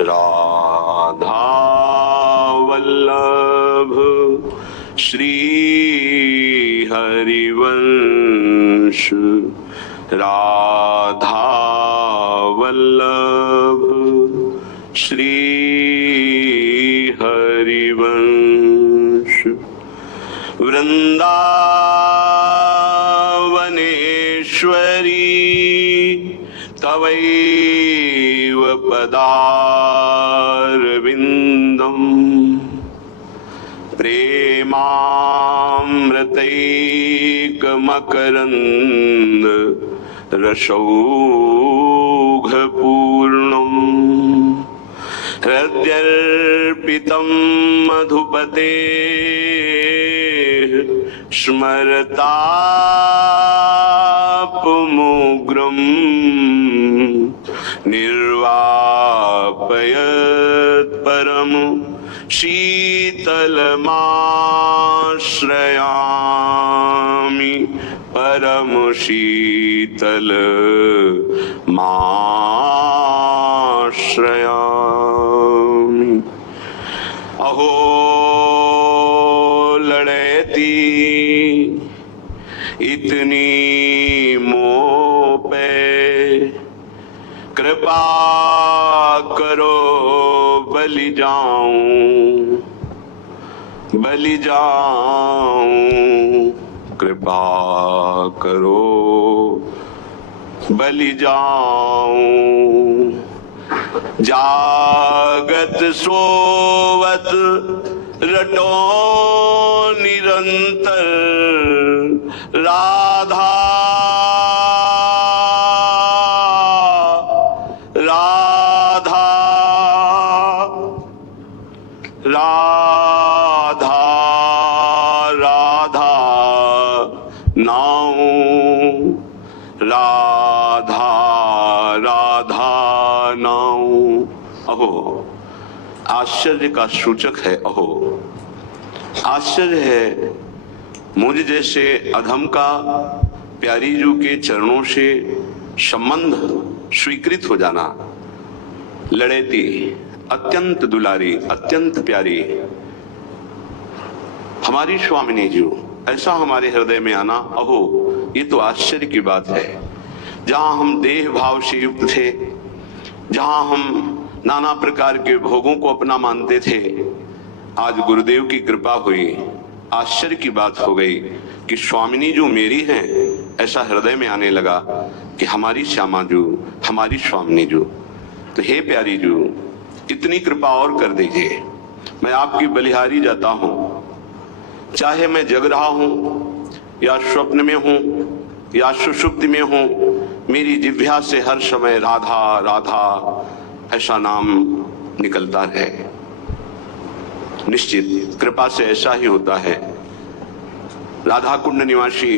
राधा वल्लभ श्री हरिवंश, राधा वल्लभ श्री हरिवंश। वृंदावनेश्वरी तवैव पदारविन्दम् प्रेमामृतैकमकरन्द रसौघपूर्णम् हृद्यर्पितं मधुपते स्मरतापमुग्रम् निर्वापयत् परम शीतलमाश्रयामि, परम शीतलमाश्रयामि। अहो लड़ैती इतनी मोह पे, कृपा करो बलि जाऊं, बलि जाऊं, कृपा करो बलि जाऊं। जागत सोवत रटो निरंतर, राधा राधा राधा राधा नाऊ, राधा राधा नाऊ। अहो आश्चर्य का सूचक है, अहो आश्चर्य है मुझ जैसे अधम का प्यारी जू के चरणों से संबंध स्वीकृत हो जाना। लड़ेती अत्यंत दुलारी, अत्यंत प्यारी हमारी स्वामिनी जी, ऐसा हमारे हृदय में आना, अहो ये तो आश्चर्य की बात है। जहां हम देह भाव से युक्त थे, जहां हम नाना प्रकार के भोगों को अपना मानते थे, आज गुरुदेव की कृपा हुई, आश्चर्य की बात हो गई कि स्वामिनी जो मेरी हैं, ऐसा हृदय में आने लगा कि हमारी श्यामा जू, हमारी स्वामिनी जू। तो हे प्यारी जू, इतनी कृपा और कर दीजिए। मैं आपकी बलिहारी जाता हूं, चाहे मैं जग रहा हूं या स्वप्न में हूं या सुषुप्ति में हूं, मेरी जिह्वा से हर समय राधा राधा ऐसा नाम निकलता है। निश्चित कृपा से ऐसा ही होता है। राधा कुंड निवासी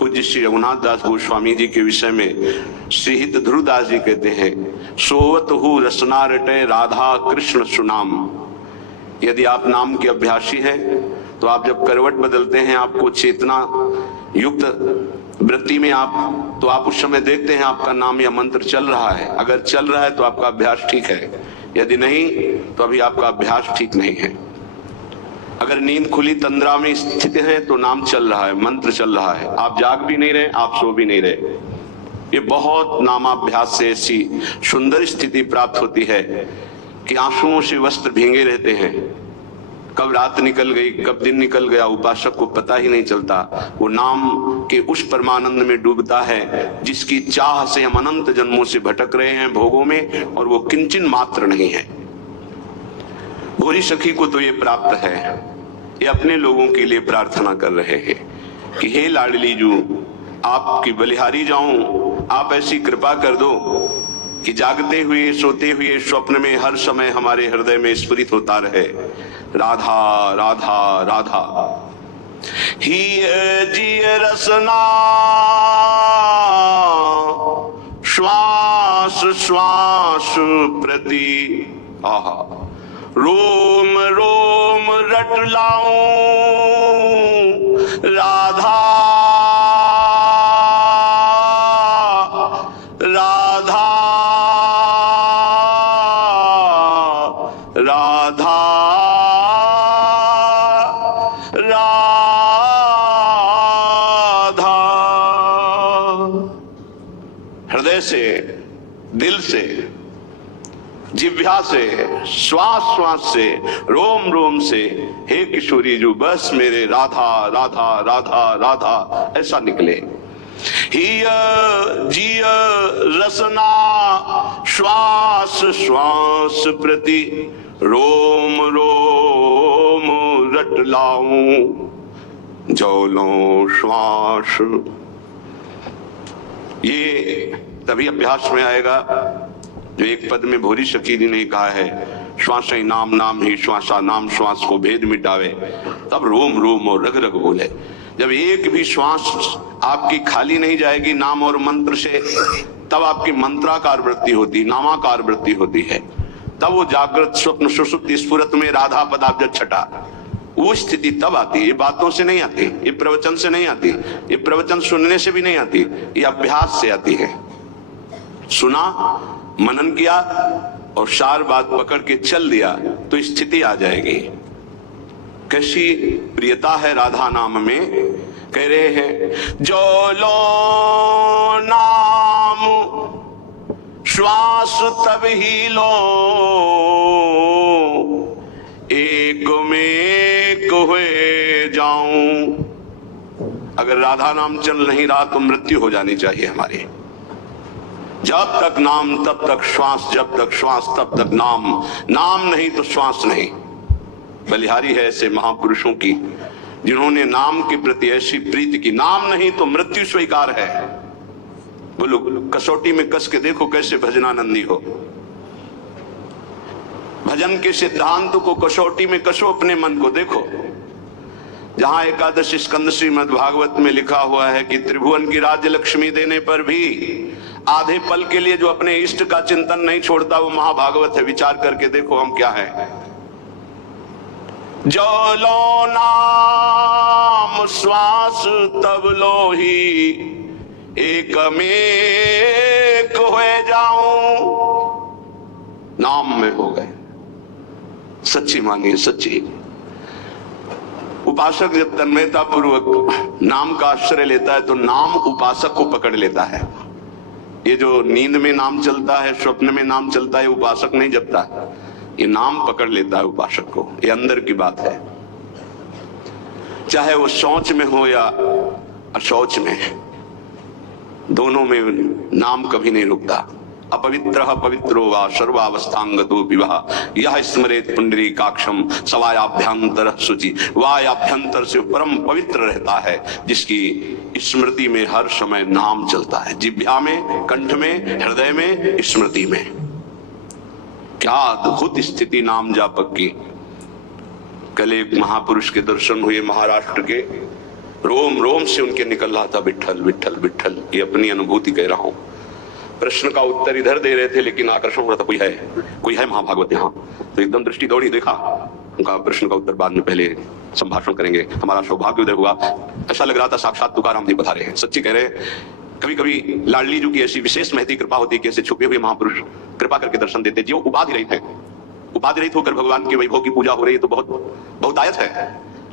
पूज्य श्री रघुनाथ दास गोस्वामी जी के विषय में श्री हित ध्रुवदास जी कहते हैं, सोवत हु रसना रटे राधा कृष्ण सुनाम। यदि आप नाम के अभ्यासी हैं तो आप जब करवट बदलते हैं, आपको चेतना युक्त वृत्ति में तो आप उस समय देखते हैं आपका नाम या मंत्र चल रहा है। अगर चल रहा है तो आपका अभ्यास ठीक है, यदि नहीं तो अभी आपका अभ्यास ठीक नहीं है। अगर नींद खुली तंद्रा में स्थित है तो नाम चल रहा है, मंत्र चल रहा है, आप जाग भी नहीं रहे, आप सो भी नहीं रहे। ये बहुत नामाभ्यास से ऐसी सुंदर स्थिति प्राप्त होती है कि आंसुओं से वस्त्र भींगे रहते हैं। कब रात निकल गई, कब दिन निकल गया, उपासक को पता ही नहीं चलता। वो नाम के उस परमानंद में डूबता है जिसकी चाह से हम अनंत जन्मों से भटक रहे हैं भोगों में, और वो किंचन मात्र नहीं है। भोरी सखी को तो ये प्राप्त है, ये अपने लोगों के लिए प्रार्थना कर रहे हैं कि हे लाडली जू, आपकी बलिहारी जाऊं, आप ऐसी कृपा कर दो कि जागते हुए सोते हुए स्वप्न में हर समय हमारे हृदय में स्फुरित होता रहे राधा राधा राधा। ही जिय रसना श्वास श्वास प्रति, आहा रोम रोम रट लाऊं राधा राधा राधा राधा, हृदय से, दिल से, जिह्वा से, श्वास श्वास से, रोम रोम से, हे किशोरी जो बस मेरे राधा राधा राधा राधा ऐसा निकले। हिय जिय रसना श्वास श्वास प्रति रोम रोम रट लाऊं जौलों श्वास। ये तभी अभ्यास में आएगा जो एक पद में भोरी शकी जी ने कहा है, श्वास ही नाम नाम ही श्वासा नाम श्वास को भेद मिटावे। तब रोम रोम और रग रग बोले। जब एक भी श्वास आपकी खाली नहीं जाएगी नाम और मंत्र से, तब आपकी मंत्राकार वृत्ति होती, नामाकार वृत्ति होती है। तब वो जागृत स्वप्न सुषुप्ति स्फुरत में राधा पदाब्ज छटा, वो स्थिति तब आती है। ये बातों से नहीं आती, ये प्रवचन से नहीं आती, ये प्रवचन सुनने से भी नहीं आती, ये अभ्यास से आती है। सुना, मनन किया और सार बात पकड़ के चल दिया तो स्थिति आ जाएगी। कैसी प्रियता है राधा नाम में। कह रहे हैं जो लो नाम श्वास तब ही लो, एक में एक हुए जाऊं। अगर राधा नाम चल नहीं रहा तो मृत्यु हो जानी चाहिए हमारी। जब तक नाम तब तक श्वास, जब तक श्वास तब तक नाम, नाम नहीं तो श्वास नहीं। बलिहारी है ऐसे महापुरुषों की जिन्होंने नाम के प्रति ऐसी प्रीति की, नाम नहीं तो मृत्यु स्वीकार है। बोलो कसौटी में कस के देखो कैसे भजनानंदी हो। भजन के सिद्धांत को कसौटी में कसो, अपने मन को देखो। जहां एकादश स्कंद श्रीमद् भागवत में लिखा हुआ है कि त्रिभुवन की राज्य लक्ष्मी देने पर भी आधे पल के लिए जो अपने इष्ट का चिंतन नहीं छोड़ता वो महाभागवत है। विचार करके देखो हम क्या है। जो लो नाम श्वास तब लो ही एक में एक हुए जाऊं। नाम में हो गए, सच्ची मानिए सच्ची। उपासक जब तन्मयता पूर्वक नाम का आश्रय लेता है तो नाम उपासक को पकड़ लेता है। ये जो नींद में नाम चलता है, स्वप्न में नाम चलता है, उपासक नहीं जपता है, ये नाम पकड़ लेता है उपासक को। ये अंदर की बात है। चाहे वो शौच में हो या अशौच में, दोनों में नाम कभी नहीं रुकता। अपवित्र पवित्रो वा सर्वावस्थांगतो विवाह यह स्मरेत पुंडरीकाक्षम सवायाभ्यंतर शुचि। वायाभ्यंतर से परम पवित्र रहता है जिसकी स्मृति में हर समय नाम चलता है। जिह्वा में, कंठ में, हृदय में, स्मृति में। क्या अद्भुत स्थिति नाम जापक की। कल एक महापुरुष के दर्शन हुए महाराष्ट्र के, रोम रोम से उनके निकल रहा था विठ्ठल विठ्ठल विठ्ठल। ये अपनी अनुभूति कह रहा हूं। प्रश्न का उत्तर इधर दे रहे थे लेकिन आकर्षण हो रहा था कोई है महाभागवत यहाँ। तो एकदम दृष्टि दौड़ी, देखा उनका प्रश्न का उत्तर बाद में, पहले संभाषण करेंगे। हमारा सौभाग्य उदय हुआ। ऐसा लग रहा था साक्षात तुकाराम जी पधारे हैं। सच्ची कह रहे। कभी कभी लाडली जी की ऐसी विशेष महती कृपा होती है कि ऐसे छुपे हुए महापुरुष कृपा करके दर्शन देते। जो उपाधि रहित है, उपाधि रहित होकर भगवान के वैभव की पूजा हो रही है तो बहुत आयत है।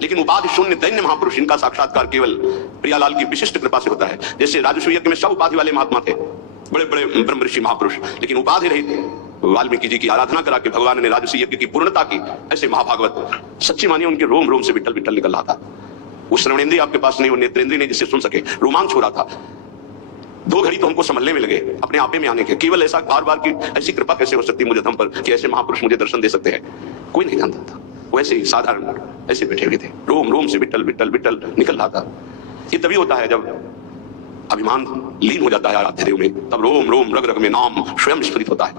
लेकिन उपाधि शून्य दैन्य महापुरुष, इनका साक्षात्कार केवल प्रियालाल की विशिष्ट कृपा से होता है। जैसे राजस्व यज्ञ में सब उपाधि वाले महात्मा थे, बड़े बड़े ब्रह्म ऋषि महापुरुष, लेकिन उपाधि रहित वाल्मीकि जी की आराधना करा के भगवान ने राजस्व यज्ञ की पूर्णता की। ऐसे महाभागवत सच्ची मानिए उनके रोम रोम से विठ्ठल विठ्ठल निकल रहा था। वो श्रवणेंद्रिय आपके पास नहीं, वो नेत्रेंद्रिय नहीं जिससे सुन सके। रोमांच हो रहा था। 2 घड़ी तो हमको संभलने में लगे अपने आपे में आने के। केवल ऐसा बार बार की ऐसी कृपा कैसे हो सकती मुझे हम पर कि ऐसे महापुरुष मुझे दर्शन दे सकते हैं। कोई नहीं जानता था। वैसे ही साधारण ऐसे बैठे हुए थे। रोम रोम से विठ्ठल विठ्ठल विठ्ठल निकल रहा था। ये तभी होता है जब अभिमान लीन हो जाता है आराध्य देव में, तब रोम रोम रग रग में नाम स्वयं स्फुरित होता है।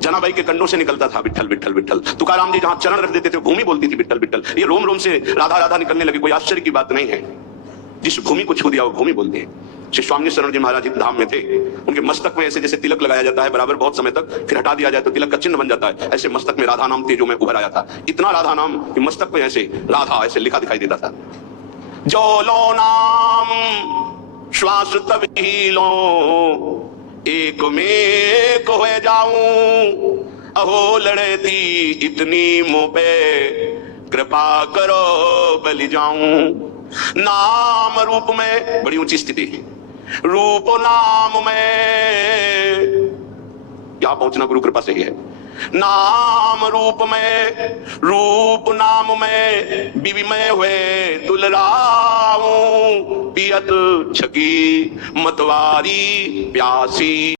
जनाबाई के कंडों से निकलता था विठ्ठल विठ्ठल विठ्ठल। तुकाराम जी जहां चरण रख देते थे भूमि बोलती थी विठ्ठल विठ्ठल। ये रोम रोम से राधा राधा निकलने लगे। कोई आश्चर्य की बात नहीं है। जिस भूमि को छू दिया वो भूमि बोलती है। श्री स्वामी शरण जी महाराज धाम में थे, उनके मस्तक में ऐसे जैसे तिलक लगाया जाता है बराबर बहुत समय तक, फिर हटा दिया जाए तो तिलक का चिन्ह बन जाता है। ऐसे मस्तक में राधा नाम तेजो में उभर आया था। इतना राधा नाम कि मस्तक में ऐसे राधा ऐसे लिखा दिखाई देता था। जो लो नाम श्वास तब ही लो, एक में एक हो जाऊं कहो लड़े थी इतनी मुँह पे, कृपा करो बलि जाऊं। नाम रूप में बड़ी ऊंची स्थिति, रूप नाम में क्या पहुंचना गुरु कृपा से ही है। नाम रूप में, रूप नाम में विविमय हुए दुलराऊं, पियत छकी मतवारी प्यासी।